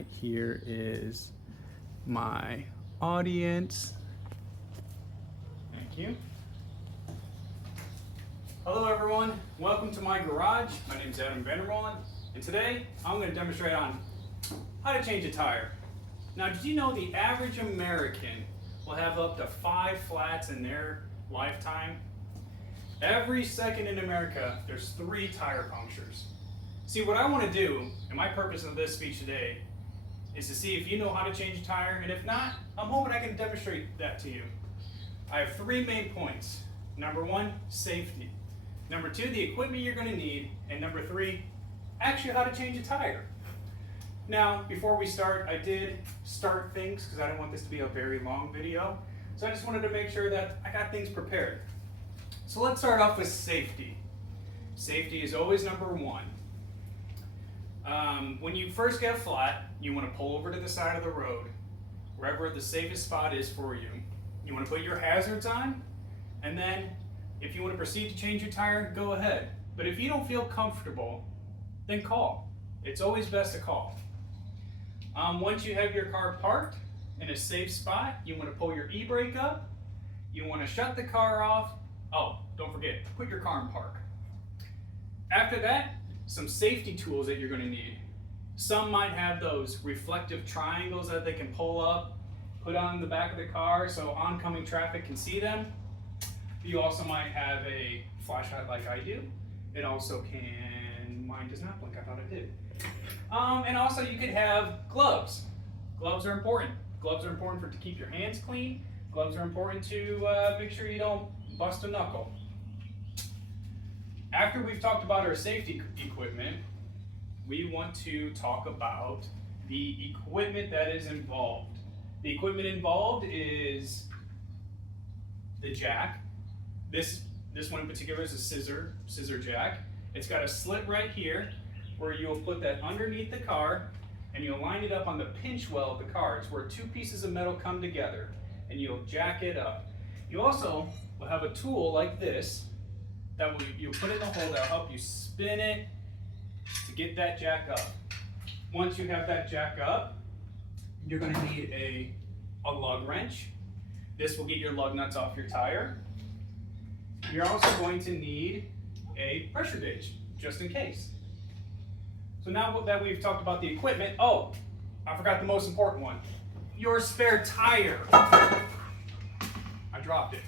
right here is my audience. Thank you. Hello everyone, welcome to my garage. My name is Adam Vandermolen, and today I'm going to demonstrate on how to change a tire. Now, did you know the average American will have up to 5 flats in their lifetime? Every second in America, there's 3 tire punctures. See, what I want to do, and my purpose of this speech today, is to see if you know how to change a tire, and if not, I'm hoping I can demonstrate that to you. I have 3 main points. Number 1, safety. Number 2, the equipment you're going to need. And number 3, actually how to change a tire. Now, before we start, I did start things because I don't want this to be a very long video. So I just wanted to make sure that I got things prepared. So let's start off with safety. Safety is always number 1. When you first get flat, you want to pull over to the side of the road, wherever the safest spot is for you. You want to put your hazards on, and then if you want to proceed to change your tire, go ahead. But if you don't feel comfortable, then call. It's always best to call. Once you have your car parked in a safe spot, you want to pull your e-brake up. You want to shut the car off. Oh, don't forget, put your car in park. After that, some safety tools that you're going to need. Some might have those reflective triangles that they can pull up, put on the back of the car so oncoming traffic can see them. You also might have a flashlight like I do. It also can, mine does not blink, I thought it did. And also you could have gloves. Gloves are important. Gloves are important to keep your hands clean. Gloves are important to make sure you don't bust a knuckle. After we've talked about our safety equipment, we want to talk about the equipment that is involved. The equipment involved is the jack. This one in particular is a scissor jack. It's got a slit right here where you'll put that underneath the car and you'll line it up on the pinch well of the car. It's where 2 pieces of metal come together and you'll jack it up. You also will have a tool like this that you'll put in the hole that'll help you spin it to get that jack up. Once you have that jack up, you're going to need a lug wrench. This will get your lug nuts off your tire. You're also going to need a pressure gauge, just in case. So now that we've talked about the equipment, oh, I forgot the most important one. Your spare tire. I dropped it.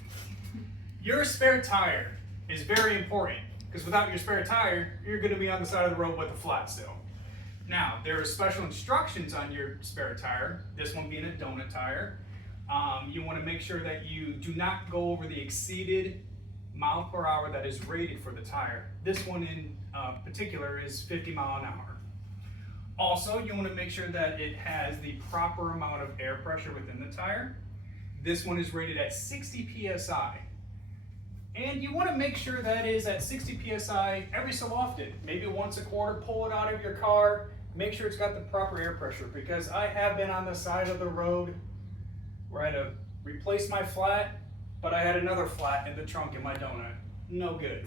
Your spare tire is very important, because without your spare tire, you're going to be on the side of the road with a flat still. Now, there are special instructions on your spare tire, this one being a donut tire. You want to make sure that you do not go over the exceeded mile per hour that is rated for the tire. This one in particular is 50 mile an hour. Also, you want to make sure that it has the proper amount of air pressure within the tire. This one is rated at 60 psi. And you want to make sure that is at 60 psi every so often. Maybe once a quarter, pull it out of your car. Make sure it's got the proper air pressure, because I have been on the side of the road where I had to replace my flat, but I had another flat in the trunk in my donut. No good.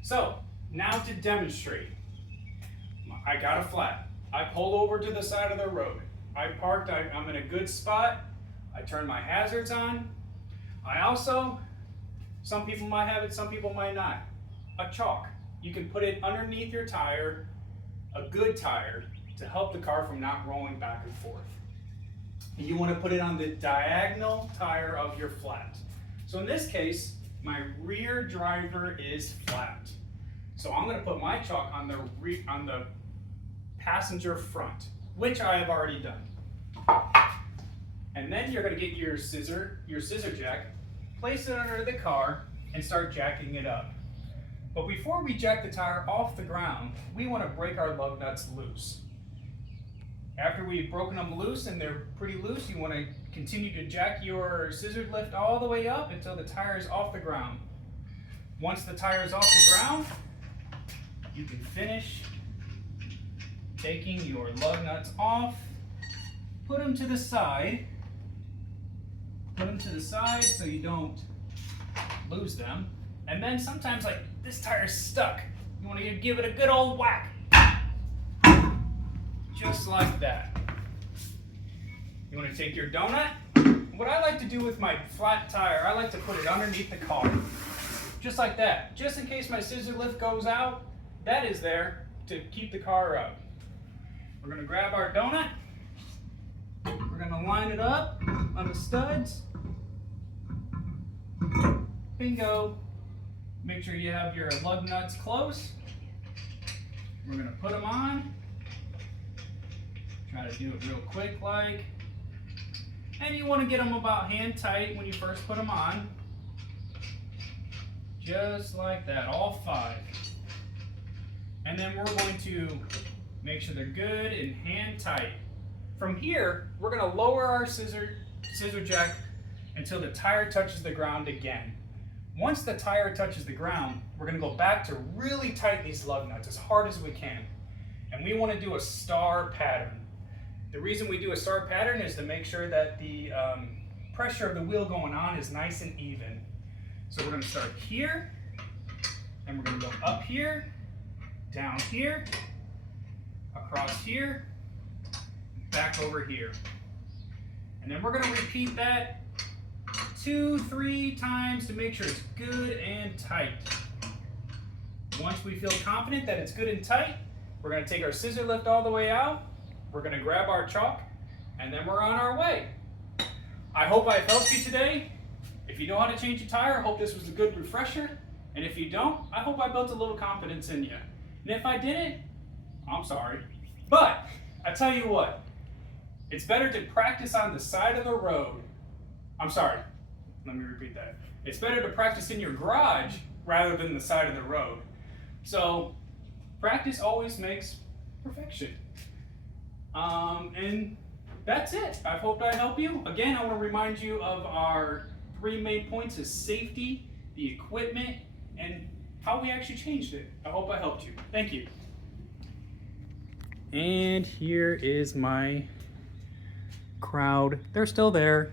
So, now to demonstrate. I got a flat. I pulled over to the side of the road. I parked, I'm in a good spot. I turned my hazards on. I also, some people might have it, some people might not. A chalk. You can put it underneath your tire, a good tire, to help the car from not rolling back and forth. You want to put it on the diagonal tire of your flat. So in this case, my rear driver is flat. So I'm going to put my chalk on the passenger front, which I have already done. And then you're going to get your scissor jack, place it under the car, and start jacking it up. But before we jack the tire off the ground, we want to break our lug nuts loose. After we've broken them loose and they're pretty loose, you want to continue to jack your scissor lift all the way up until the tire is off the ground. Once the tire is off the ground, you can finish taking your lug nuts off, put them to the side. Put them to the side so you don't lose them. And then sometimes, like, this tire's stuck. You want to give it a good old whack. just like that. You want to take your donut. What I like to do with my flat tire, I like to put it underneath the car. Just like that. Just in case my scissor lift goes out, that is there to keep the car up. We're going to grab our donut. We're going to line it up on the studs. Bingo. Make sure you have your lug nuts close. We're going to put them on. Try to do it real quick like. And you want to get them about hand tight when you first put them on. Just like that, all 5. And then we're going to make sure they're good and hand tight. From here, we're going to lower our scissor jack until the tire touches the ground again. Once the tire touches the ground, we're going to go back to really tighten these lug nuts as hard as we can. And we want to do a star pattern. The reason we do a star pattern is to make sure that the pressure of the wheel going on is nice and even. So we're going to start here, and we're going to go up here, down here, across here, back over here. And then we're going to repeat that 2-3 times to make sure it's good and tight. Once we feel confident that it's good and tight, we're going to take our scissor lift all the way out. We're going to grab our chalk, and then we're on our way. I hope I've helped you today. If you know how to change a tire, I hope this was a good refresher. And if you don't, I hope I built a little confidence in you. And if I didn't, I'm sorry. But I tell you what, it's better to practice on the side of the road. I'm sorry, let me repeat that. It's better to practice in your garage rather than the side of the road. So practice always makes perfection. And that's it. I hope I help you. Again, I want to remind you of our 3 main points is safety, the equipment, and how we actually changed it. I hope I helped you. Thank you. And here is my crowd. They're still there.